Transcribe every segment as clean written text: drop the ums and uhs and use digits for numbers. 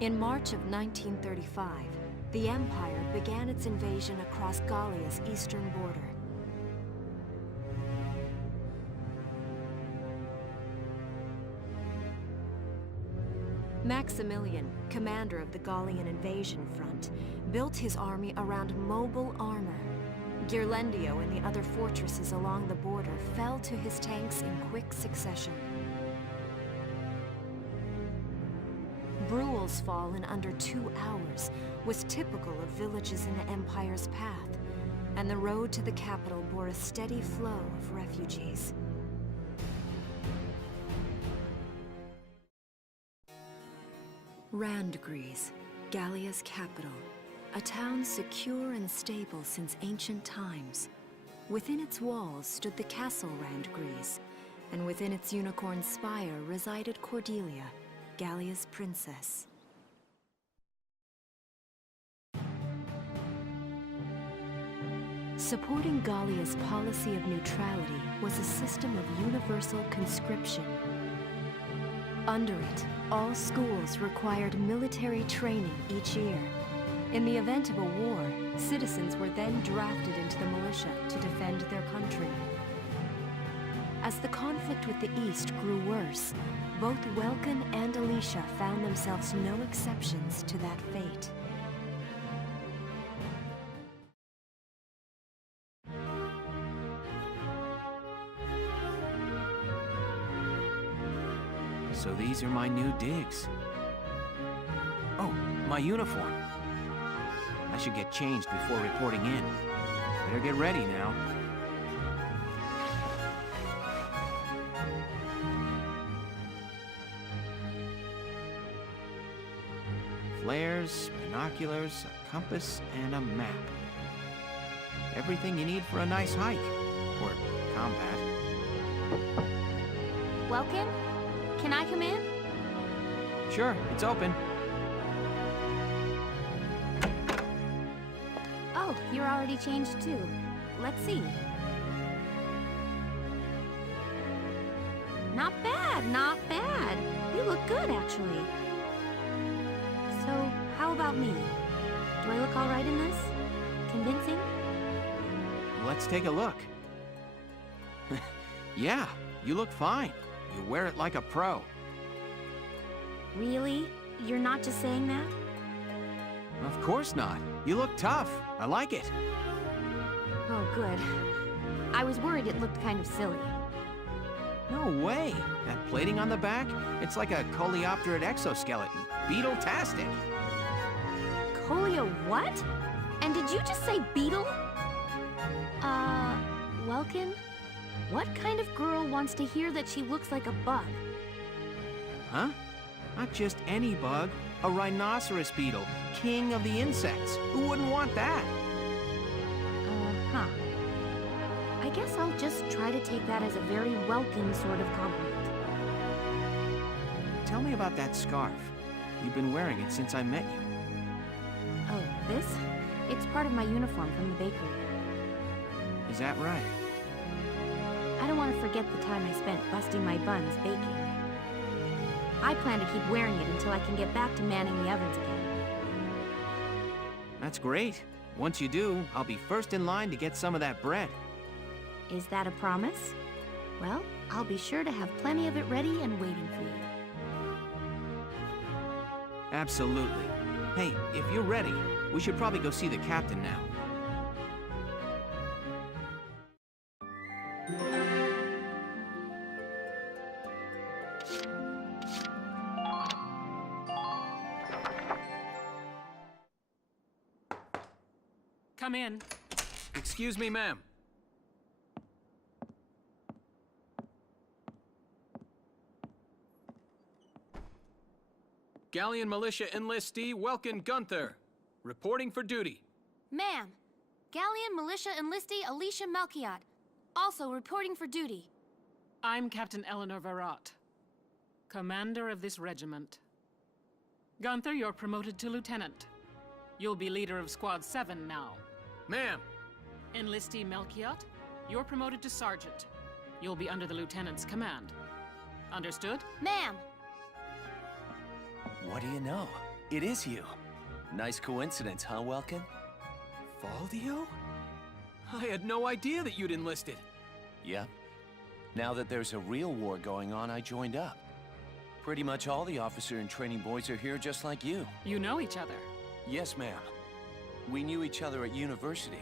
In March of 1935, the Empire began its invasion across Gallia's eastern border. Maximilian, commander of the Gallian invasion front, built his army around mobile armor. Ghirlandaio and the other fortresses along the border fell to his tanks in quick succession. Bruhl's fall in under 2 hours was typical of villages in the Empire's path, and the road to the capital bore a steady flow of refugees. Randgries, Gallia's capital, a town secure and stable since ancient times. Within its walls stood the castle Randgries, and within its unicorn spire resided Cordelia, Gallia's princess. Supporting Gallia's policy of neutrality was a system of universal conscription. Under it, all schools required military training each year. In the event of a war, citizens were then drafted into the militia to defend their country. As the conflict with the East grew worse, both Welkin and Alicia found themselves no exceptions to that fate. So these are my new digs. Oh, my uniform. I should get changed before reporting in. Better get ready now. Flares, binoculars, a compass, and a map. Everything you need for a nice hike. Or combat. Welkin? Can I come in? Sure, it's open. Oh, you're already changed too. Let's see. Not bad, not bad. You look good, actually. So, how about me? Do I look all right in this? Convincing? Let's take a look. Yeah, you look fine. You wear it like a pro. Really? You're not just saying that? Of course not. You look tough. I like it. Oh, good. I was worried it looked kind of silly. No way. That plating on the back, it's like a coleopterate exoskeleton. Beetle-tastic. Colio what? And did you just say beetle? Welkin? What kind of girl wants to hear that she looks like a bug? Huh? Not just any bug. A rhinoceros beetle, king of the insects. Who wouldn't want that? Huh. I guess I'll just try to take that as a very Welkin sort of compliment. Tell me about that scarf. You've been wearing it since I met you. Oh, this? It's part of my uniform from the bakery. Is that right? I don't want to forget the time I spent busting my buns baking. I plan to keep wearing it until I can get back to manning the ovens again. That's great. Once you do, I'll be first in line to get some of that bread. Is that a promise? Well, I'll be sure to have plenty of it ready and waiting for you. Absolutely. Hey, if you're ready, we should probably go see the captain now. Come in. Excuse me, ma'am. Gallian militia enlistee Welkin Gunther, reporting for duty. Ma'am, Gallian militia enlistee Alicia Melchiot, also reporting for duty. I'm Captain Eleanor Varrot, commander of this regiment. Gunther, you're promoted to lieutenant. You'll be leader of Squad 7 now. Ma'am. Enlistee Melchiot, you're promoted to sergeant. You'll be under the lieutenant's command. Understood? Ma'am. What do you know? it is you. Nice coincidence, huh, Welkin? Valdio? I had no idea that you'd enlisted. Yep. Now that there's a real war going on, I joined up. Pretty much all the officer and training boys are here just like you. You know each other. Yes, ma'am. We knew each other at university.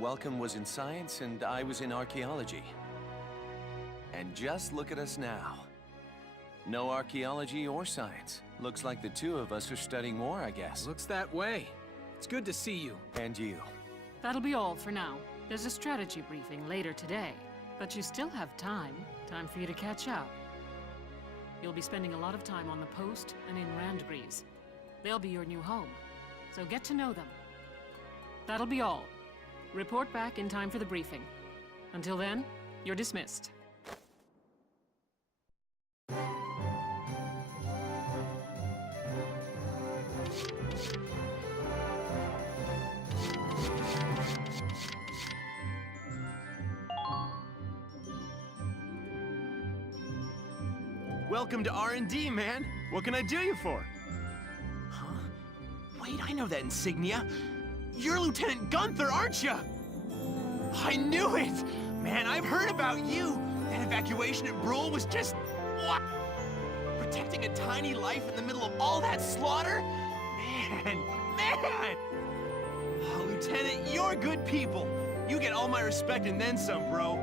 Welcome was in science and I was in archaeology. And just look at us now. No archaeology or science. Looks like the two of us are studying more, I guess. Looks that way. It's good to see you. And you. That'll be all for now. There's a strategy briefing later today. But you still have time. Time for you to catch up. You'll be spending a lot of time on the post and in Randbreeze. They'll be your new home. So get to know them. That'll be all. Report back in time for the briefing. Until then, you're dismissed. Welcome to R&D, man. What can I do you for? Huh? Wait, I know that insignia. You're Lieutenant Gunther, aren't you? I knew it! Man, I've heard about you. That evacuation at Brule was just... what? Protecting a tiny life in the middle of all that slaughter? Man! Oh, Lieutenant, you're good people. You get all my respect and then some, bro.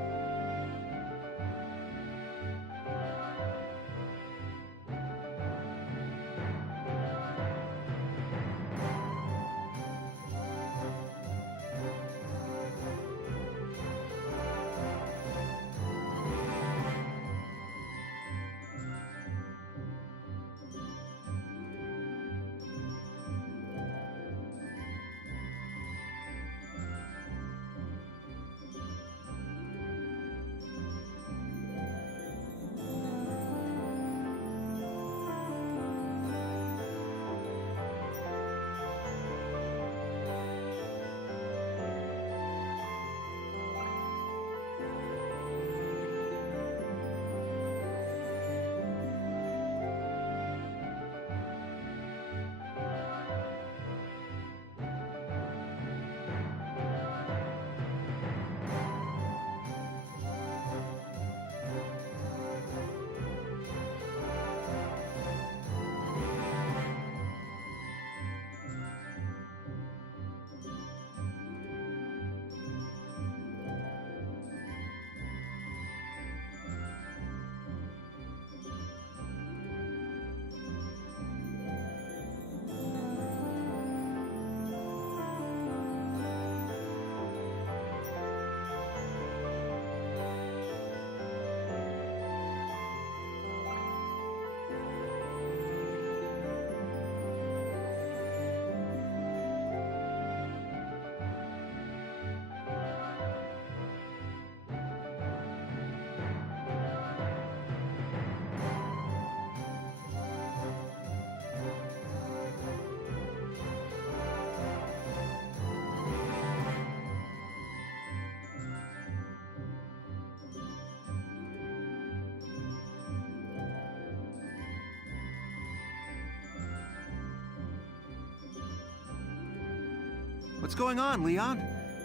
What's going on, Leon?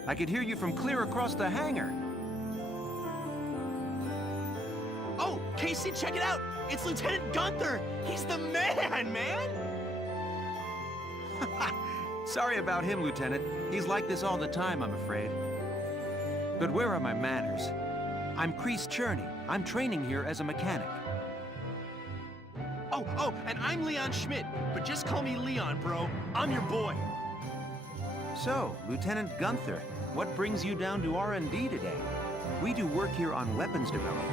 I could hear you from clear across the hangar. Oh, Casey, check it out! It's Lieutenant Gunther! He's the man, man! Sorry about him, Lieutenant. He's like this all the time, I'm afraid. But where are my manners? I'm Kreese Cherney. I'm training here as a mechanic. Oh, and I'm Leon Schmidt, but just call me Leon, bro. I'm your boy. So, Lieutenant Gunther, what brings you down to R&D today? We do work here on weapons development,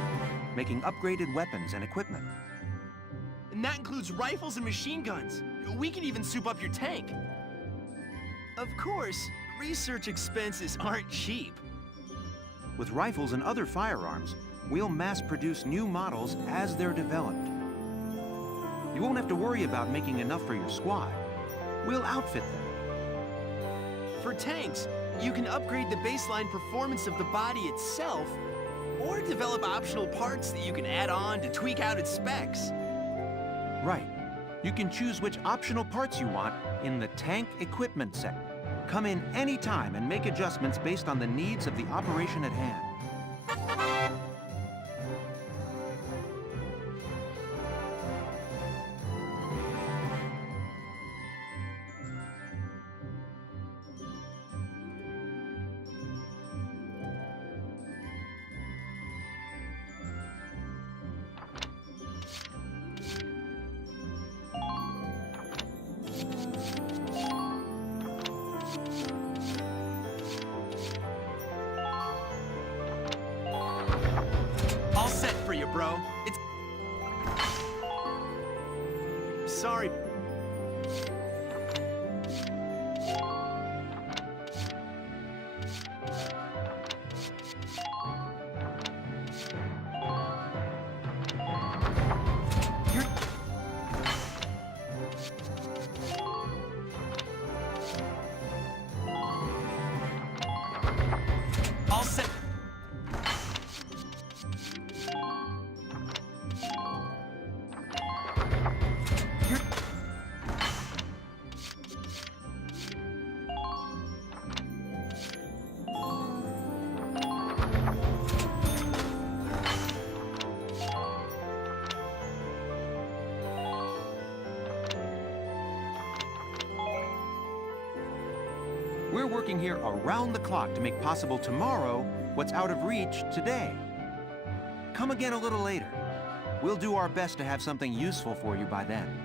making upgraded weapons and equipment. And that includes rifles and machine guns. We can even soup up your tank. Of course, research expenses aren't cheap. With rifles and other firearms, we'll mass-produce new models as they're developed. You won't have to worry about making enough for your squad. We'll outfit them. For tanks, you can upgrade the baseline performance of the body itself, or develop optional parts that you can add on to tweak out its specs. Right. You can choose which optional parts you want in the Tank Equipment set. Come in any time and make adjustments based on the needs of the operation at hand. All set for you, bro. It's... Sorry. You're... All set. We're working here around the clock to make possible tomorrow what's out of reach today. Come again a little later. We'll do our best to have something useful for you by then.